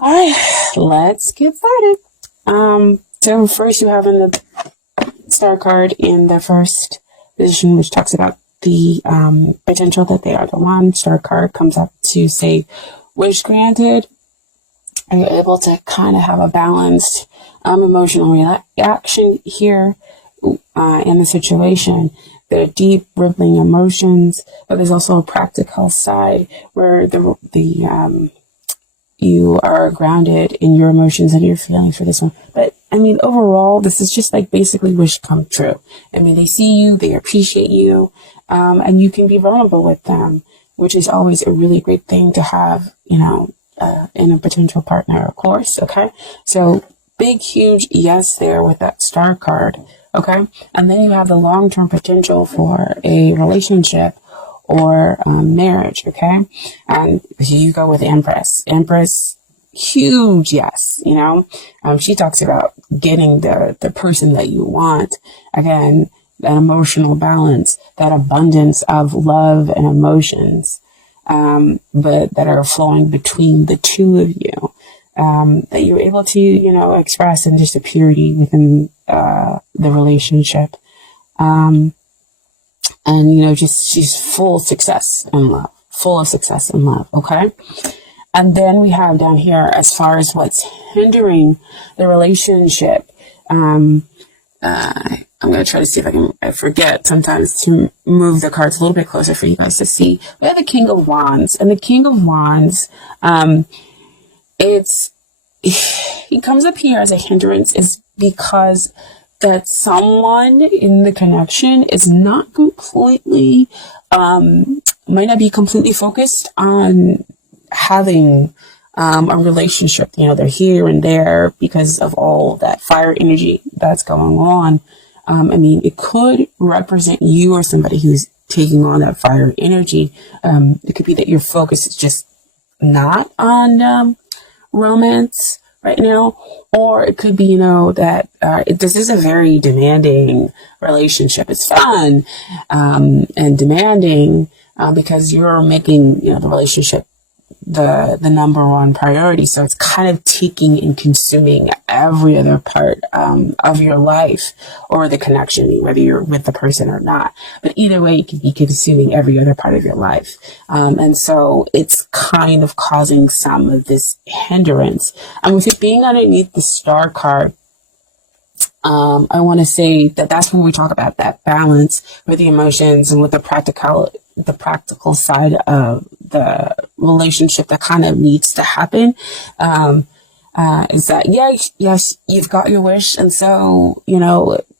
All right, let's get started. So first you have in the star card in the first position, which talks about the potential that they are the one. Star card comes up to say, wish granted. Are you able to kind of have a balanced emotional reaction here in the situation? There are deep, rippling emotions, but there's also a practical side where you are grounded in your emotions and your feelings for this one. But I mean, overall, this is just like basically wish come true. I mean, they see you, they appreciate you, and you can be vulnerable with them, which is always a really great thing to have, in a potential partner, of course. Okay. So big, huge yes there with that star card. Okay. And then you have the long-term potential for a relationship or marriage. Okay. And you go with Empress. Empress, huge yes. She talks about getting the person that you want. Again, that emotional balance, that abundance of love and emotions, but that are flowing between the two of you, that you're able to, express in just a purity within the relationship. And, she's full of success in love. Okay. And then we have down here, as far as what's hindering the relationship, I'm going to try to see if I forget sometimes to move the cards a little bit closer for you guys to see. We have the King of Wands, and the King of Wands, he comes up here as a hindrance is because that someone in the connection is not completely, might not be completely focused on having a relationship. They're here and there because of all that fire energy that's going on. It could represent you or somebody who's taking on that fire energy. It could be that your focus is just not on romance right now, or it could be, that this is a very demanding relationship. It's fun and demanding because you're making, the relationship the number one priority. So it's kind of taking and consuming every other part of your life or the connection, whether you're with the person or not. But either way, it could be consuming every other part of your life. And so it's kind of causing some of this hindrance. And with it being underneath the star card, I want to say that that's when we talk about that balance with the emotions and with the practical side of the relationship that kind of needs to happen. Is that, yes, you've got your wish. And so,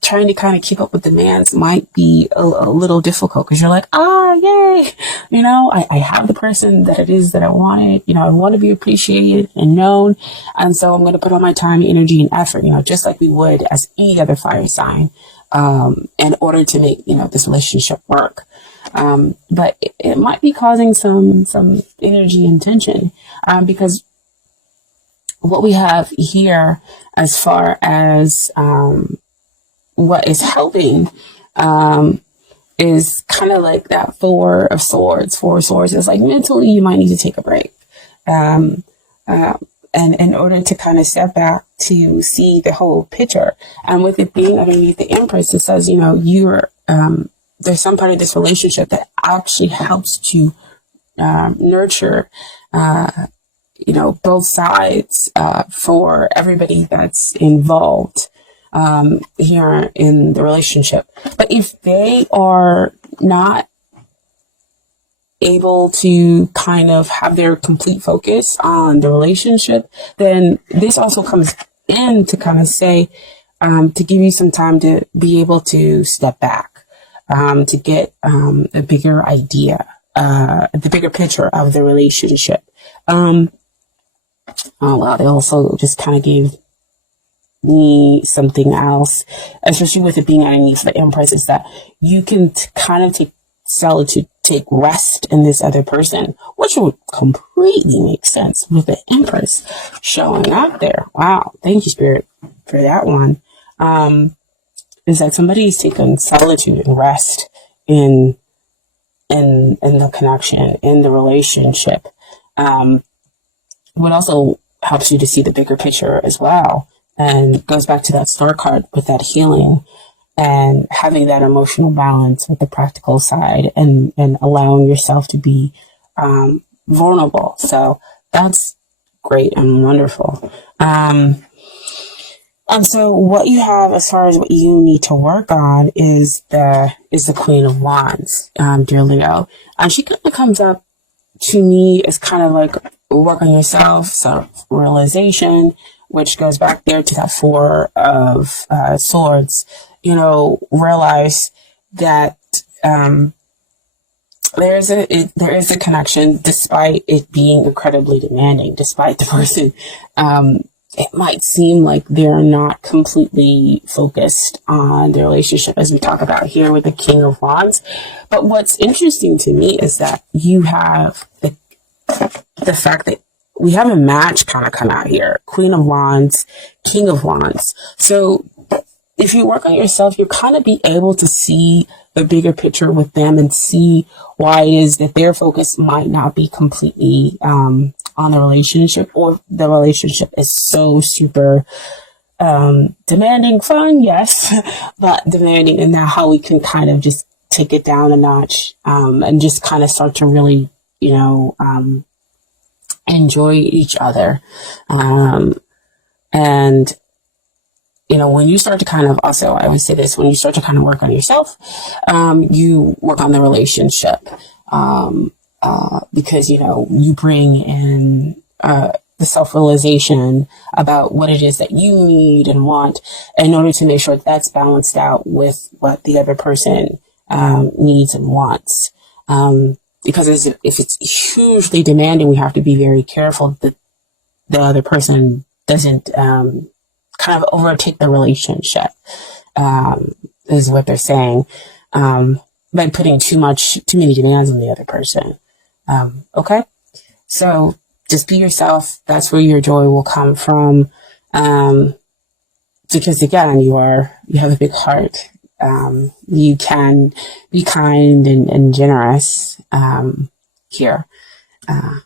trying to kind of keep up with demands might be a little difficult because you're like, yay, I have the person that it is that I wanted, I want to be appreciated and known. And so I'm going to put all my time, energy, and effort, just like we would as any other fire sign, in order to make, this relationship work. But it might be causing some energy and tension, because what we have here as far as, what is helping, is kind of like that Four of Swords. Is like mentally you might need to take a break. And in order to kind of step back to see the whole picture. And with it being underneath the Empress, it says, you're, there's some part of this relationship that actually helps to nurture, both sides for everybody that's involved here in the relationship. But if they are not able to kind of have their complete focus on the relationship, then this also comes in to kind of say, to give you some time to be able to step back, to get a bigger idea, the bigger picture of the relationship. Oh wow, they also just kind of gave me something else, especially with it being underneath the Empress, is that you can kind of take solitude, take rest in this other person, which would completely make sense with the Empress showing up there. Wow, thank you, Spirit, for that one. Is that somebody's taking solitude and rest in the connection, in the relationship. What also helps you to see the bigger picture as well. And goes back to that star card with that healing and having that emotional balance with the practical side, and allowing yourself to be vulnerable. So that's great and wonderful. And so what you have as far as what you need to work on is the Queen of Wands, dear Leo. And she kind of comes up to me as kind of like work on yourself, self-realization, which goes back there to that Four of Swords. You know, realize that there is a connection, despite it being incredibly demanding, despite the person. It might seem like they're not completely focused on the relationship, as we talk about here with the King of Wands. But what's interesting to me is that you have the fact that we have a match kind of come out here. Queen of Wands, King of Wands. So if you work on yourself, you'll kind of be able to see the bigger picture with them and see why it is that their focus might not be completely on the relationship, or the relationship is so super demanding. Fun, yes, but demanding, and now how we can kind of just take it down a notch and just kind of start to really, enjoy each other. And when you start to kind of, also, I always say this, when you start to kind of work on yourself, you work on the relationship. Because, you bring in the self-realization about what it is that you need and want in order to make sure that's balanced out with what the other person needs and wants. Because if it's hugely demanding, we have to be very careful that the other person doesn't kind of overtake the relationship, is what they're saying, by putting too many demands on the other person. Okay, so just be yourself. That's where your joy will come from. Because again, you have a big heart. You can be kind and generous, here,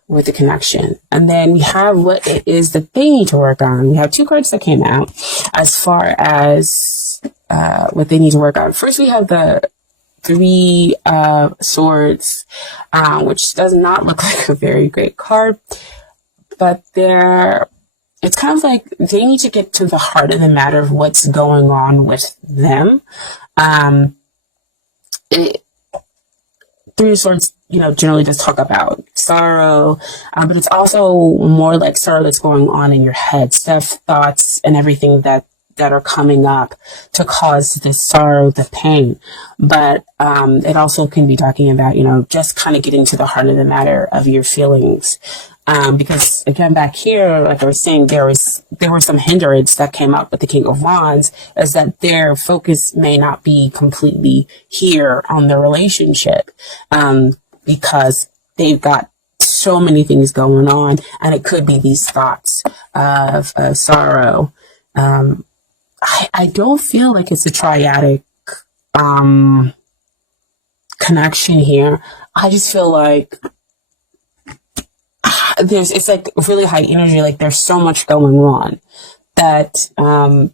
with the connection. And then we have what it is that they need to work on. We have two cards that came out as far as, what they need to work on. First, we have the Three of Swords, which does not look like a very great card, but it's kind of like they need to get to the heart of the matter of what's going on with them. Three of Swords, generally does talk about sorrow, but it's also more like sorrow that's going on in your head, stuff, thoughts, and everything that are coming up to cause this sorrow, the pain. But it also can be talking about, just kind of getting to the heart of the matter of your feelings. Because again, back here, like I was saying, there were some hindrance that came up with the King of Wands, is that their focus may not be completely here on the relationship, because they've got so many things going on, and it could be these thoughts of sorrow. I don't feel like it's a triadic connection here. I just feel like it's like really high energy, like there's so much going on that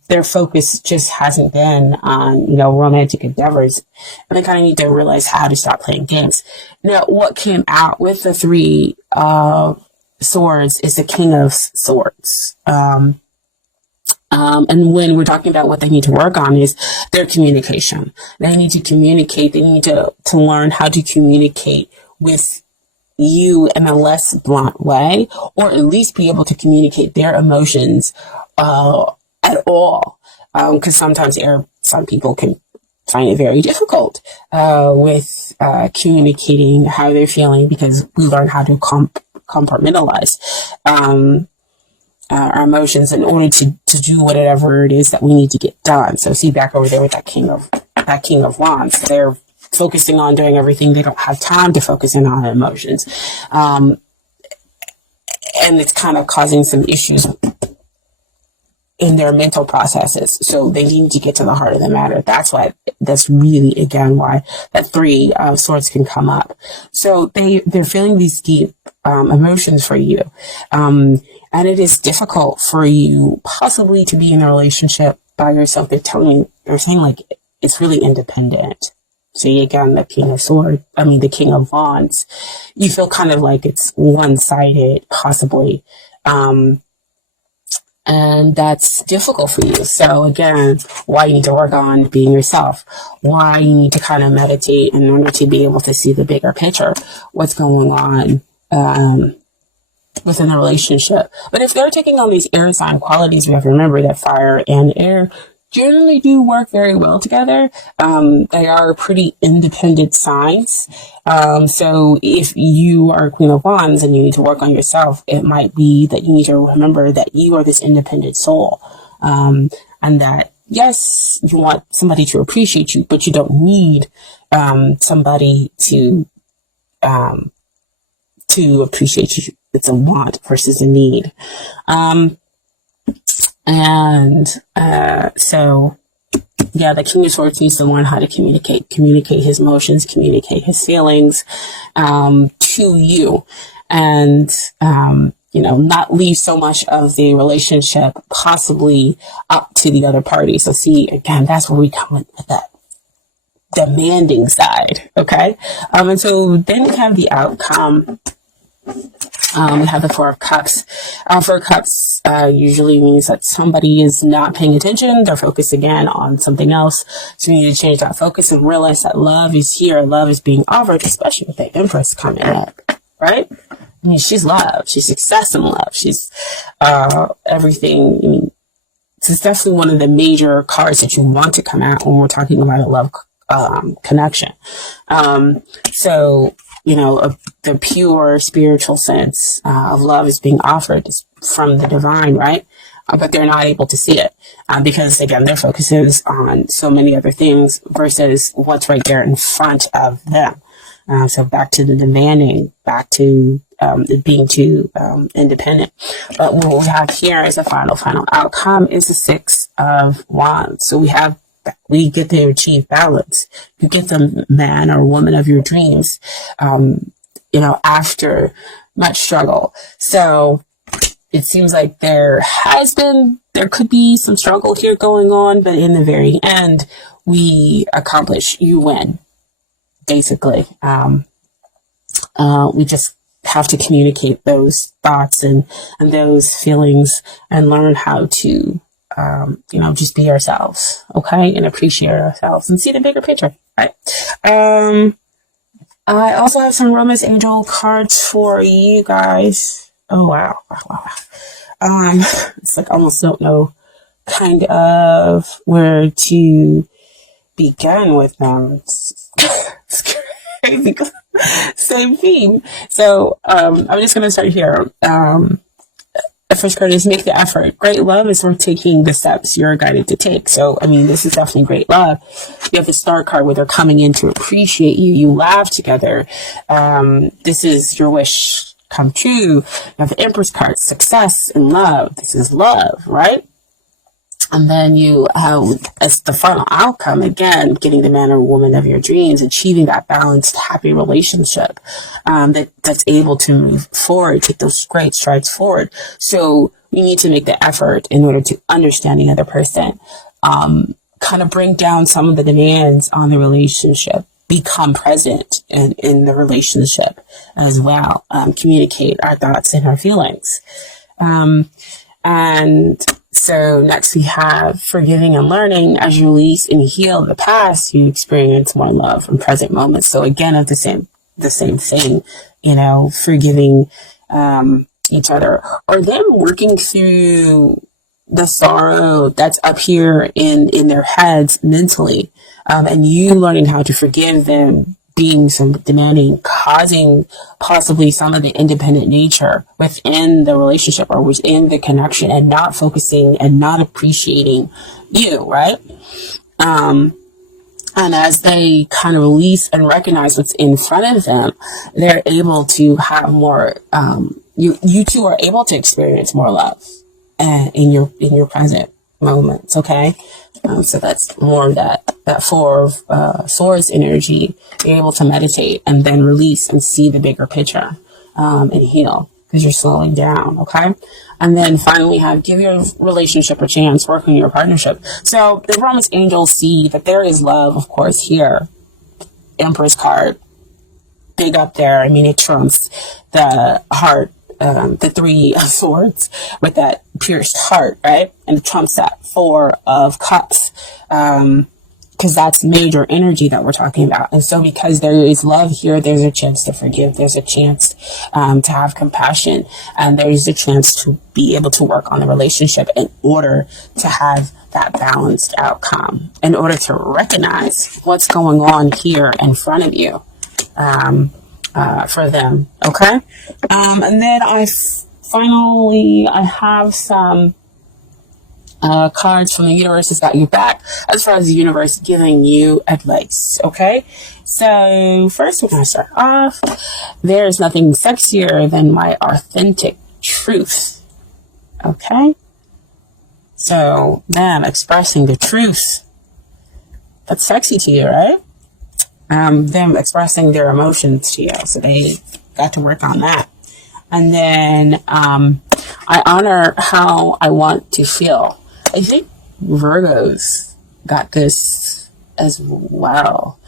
their focus just hasn't been on, romantic endeavors, and they kind of need to realize how to stop playing games. Now, what came out with the Three of Swords is the King of Swords. And when we're talking about what they need to work on is their communication. They need to communicate. They need to learn how to communicate with you in a less blunt way, or at least be able to communicate their emotions at all. Because sometimes some people can find it very difficult with communicating how they're feeling, because we learn how to compartmentalize our emotions in order to do whatever it is that we need to get done. So see, back over there with that King of Wands, they're focusing on doing everything. They don't have time to focus in on emotions. And it's kind of causing some issues in their mental processes. So they need to get to the heart of the matter. That's really, again, why that Three of Swords can come up. So they're feeling these deep emotions for you. And it is difficult for you possibly to be in a relationship by yourself. They're saying like it's really independent. See, again, the the King of Wands. You feel kind of like it's one-sided, possibly. And that's difficult for you. So again, why you need to work on being yourself, why you need to kind of meditate in order to be able to see the bigger picture, what's going on within the relationship. But if they're taking on these air sign qualities, we have to remember that fire and air generally do work very well together. They are pretty independent signs. So if you are a Queen of Wands and you need to work on yourself, it might be that you need to remember that you are this independent soul. And that, yes, you want somebody to appreciate you, but you don't need somebody to appreciate you. It's a want versus a need. So yeah, the King of Swords needs to learn how to communicate his emotions, communicate his feelings, to you, and, not leave so much of the relationship possibly up to the other party. So see, again, that's where we come with that demanding side. Okay. And so then we have the outcome. We have the Four of Cups. Four of Cups usually means that somebody is not paying attention. They're focused again on something else. So you need to change that focus and realize that love is here. Love is being offered, especially with the Empress coming up, right? I mean, she's love. She's success and love. She's everything. I mean, it's definitely one of the major cards that you want to come out when we're talking about a love connection. So, the pure spiritual sense of love is being offered from the divine, right? But they're not able to see it because, again, their focus is on so many other things versus what's right there in front of them. So back to the demanding, back to being too independent. But what we have here as a final outcome is the Six of Wands. So we get to achieve balance. You get the man or woman of your dreams, after much struggle. So it seems like there could be some struggle here going on, but in the very end, you win, basically. We just have to communicate those thoughts and those feelings and learn how to just be ourselves, okay, and appreciate ourselves and see the bigger picture, right? I also have some Romance Angel cards for you guys. Oh, wow. It's like I almost don't know kind of where to begin with them. It's crazy. Same theme. So, I'm just going to start here. The first card is make the effort. Great love is worth taking the steps you're guided to take. So, this is definitely great love. You have the Star card where they're coming in to appreciate you. You laugh together. This is your wish come true. You have the Empress card, success and love. This is love, right? And then you have, as the final outcome, again, getting the man or woman of your dreams, achieving that balanced, happy relationship that's able to move forward, take those great strides forward. So we need to make the effort in order to understand the other person, kind of bring down some of the demands on the relationship, become present in the relationship as well, communicate our thoughts and our feelings. And so next we have forgiving and learning. As you release and heal the past, you experience more love in present moments. So again, of the same thing, forgiving each other, or them working through the sorrow that's up here in their heads mentally, and you learning how to forgive them, being some demanding, causing possibly some of the independent nature within the relationship or within the connection, and not focusing and not appreciating you, right? And as they kind of release and recognize what's in front of them, they're able to have more, you two are able to experience more love in your present moments, okay? So that's more of that Four of Swords energy, being able to meditate and then release and see the bigger picture, and heal. because you're slowing down, okay? And then finally we have give your relationship a chance, work on your partnership. So the promised angels see that there is love, of course, here. Empress card, big up there. I mean, it trumps the heart, the 3 of swords with that pierced heart, right? And it trumps that 4 of cups, because that's major energy that we're talking about. And so because there is love here, there's a chance to forgive. There's a chance to have compassion. And there's a chance to be able to work on the relationship in order to have that balanced outcome, in order to recognize what's going on here in front of you for them. Okay. And then I have some cards from the universe has got you back as far as the universe giving you advice. Okay, so first we're gonna start off. There's nothing sexier than my authentic truth. Okay, so them expressing the truth, that's sexy to you, right? Them expressing their emotions to you, so they got to work on that. And then I honor how I want to feel. I think Virgos got this as well.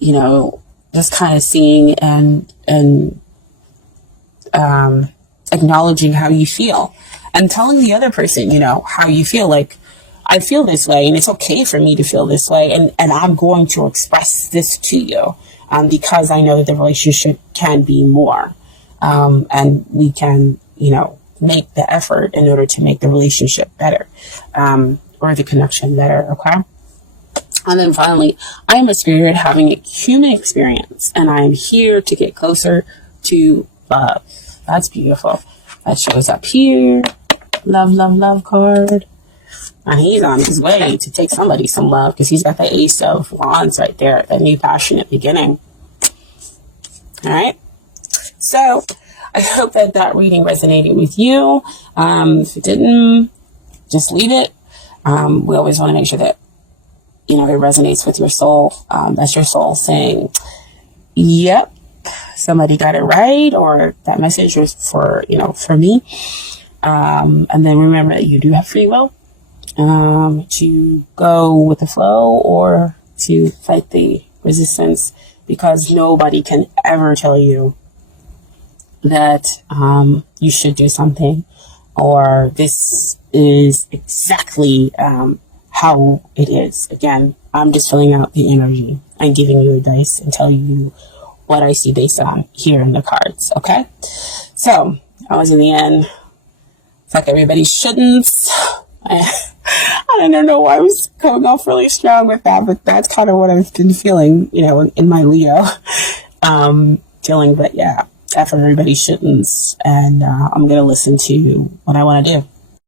You know, just kind of seeing and acknowledging how you feel and telling the other person, you know, how you feel. Like, I feel this way and it's okay for me to feel this way. And I'm going to express this to you because I know that the relationship can be more. And we can, you know, make the effort in order to make the relationship better, or the connection better. Okay. And then finally, I am a spirit having a human experience and I am here to get closer to love. That's beautiful. That shows up here. Love, love, love card. And he's on his way to take somebody some love because he's got the Ace of Wands right there, that new passionate beginning. All right. So I hope that that reading resonated with you. If it didn't, just leave it. We always want to make sure that, you know, it resonates with your soul. That's your soul saying, yep, somebody got it right, or that message was for, you know, for me. And then remember that you do have free will to go with the flow or to fight the resistance, because nobody can ever tell you that you should do something, or this is exactly how it is. Again, I'm just filling out the energy. I'm giving you advice and telling you what I see based on here in the cards. Okay, so I was in the end. It's like everybody shouldn't. I don't know why I was coming off really strong with that, but that's kind of what I've been feeling, you know, in my Leo feeling. But yeah, F everybody shouldn't, and I'm gonna listen to what I want to do.